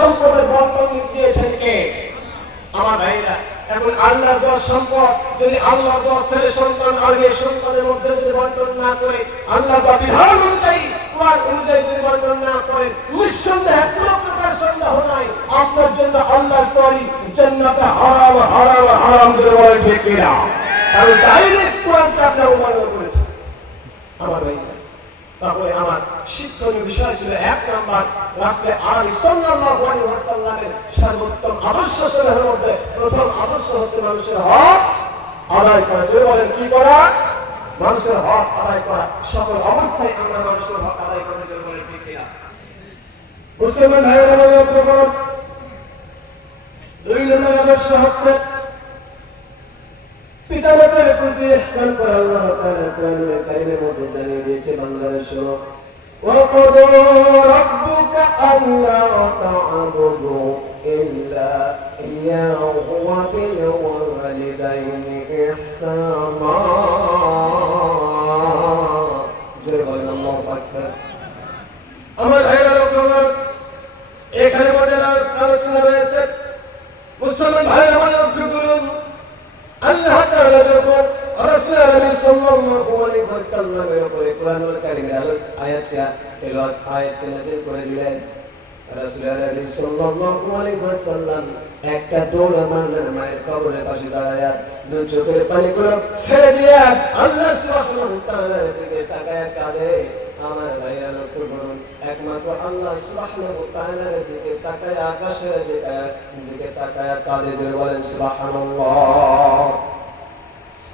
সম্পদের বন্টন দিয়েছেন কে? আমার ভাইরা এখন আল্লাহ দশ সম্পদ, যদি আল্লাহ দশ ছেলে সন্তান আর এই সন্তানের মধ্যে যদি বন্টন না করে আল্লাহ বা বিধান অনুযায়ী, কোরআন অনুযায়ী যদি বন্টন না করে, নিঃসন্দেহে কোনো প্রকার সন্দেহ নাই। আপনার জন্য আল্লাহর হারাম হারাম হারাম করে বলে কারণ ডাইরেক্ট আপনার করেছে আমার ভাইরা তাহলে আমার শিক্ষণীয় বিষয় ছিল এক নাম্বার রাসূল আলাইহিস সাল্লাল্লাহু আলাইহি ওয়াসাল্লামের সর্বোত্তম আদর্শ সমূহের মধ্যে প্রথম আদর্শ হচ্ছে মানুষের হক আদায় করা। যে বলেন, কি করা? মানুষের হক আদায় করা। সকল অবস্থায় আমরা মানুষের হক আদায় করতে জন্য বলেন, ঠিক কিনা? মুসলমান ভাইয়েরা লক্ষ্য করুন দুই নম্বর আদর্শ হচ্ছে পিতা মাতার প্রতি ইহসান করে আল্লাহ তাআলা কোরআনুল কারীমের মধ্যে জানিয়ে দিয়েছে বান্দারা শোনো وقضى ربك ألا تعبدوا إلا إياه وبالوالدين إحسانا ওয়াসাল্লামের উপরে কোরআনুল কারীমের আয়াতটা, তেলাওয়াত আয়াত নাযিল করে দিলেন। রাসূল আলাইহি সাল্লাল্লাহু আলাইহি ওয়াসাল্লাম একটা দৌড় মারলেন, মায়ের কবরের পাশে দাঁড়ায়া একমাত্র আল্লাহ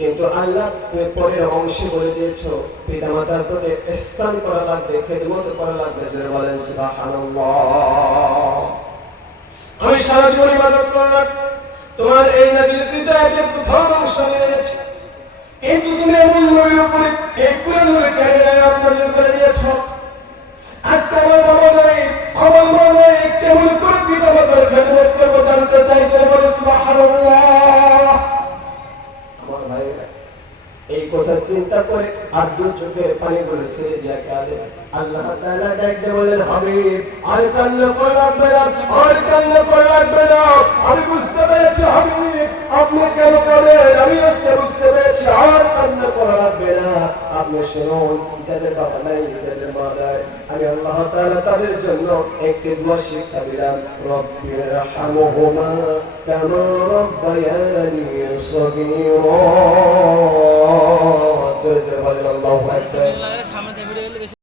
কিন্তু আল্লাহ তুমি পরের অংশে বলে দিয়েছ পিতা মাতার প্রতি ইহসান করা লাগবে, খেদমত করা লাগবে যদি বলেন সুবহানাল্লাহ। আমি সারা জীবন ইবাদত করলাম তোমার এই নদীর হৃদয়ের প্রথম অংশ নিয়ে কিন্তু তুমি এমন নবীর উপরে, এই পুরো কারিনায় অর্জন করে চিন্তা করে আর দু চোখের পানি গুলো ছেড়ে যায় না, আমি কেন করেন আমি আজকে আল্লাহ তাদের জন্য একটি শিক্ষা দিলাম। রব্বির রাহমহুমা, কামা রব্বায়ানি জোরে জোরে বলেন আল্লাহু আকবার। সামনে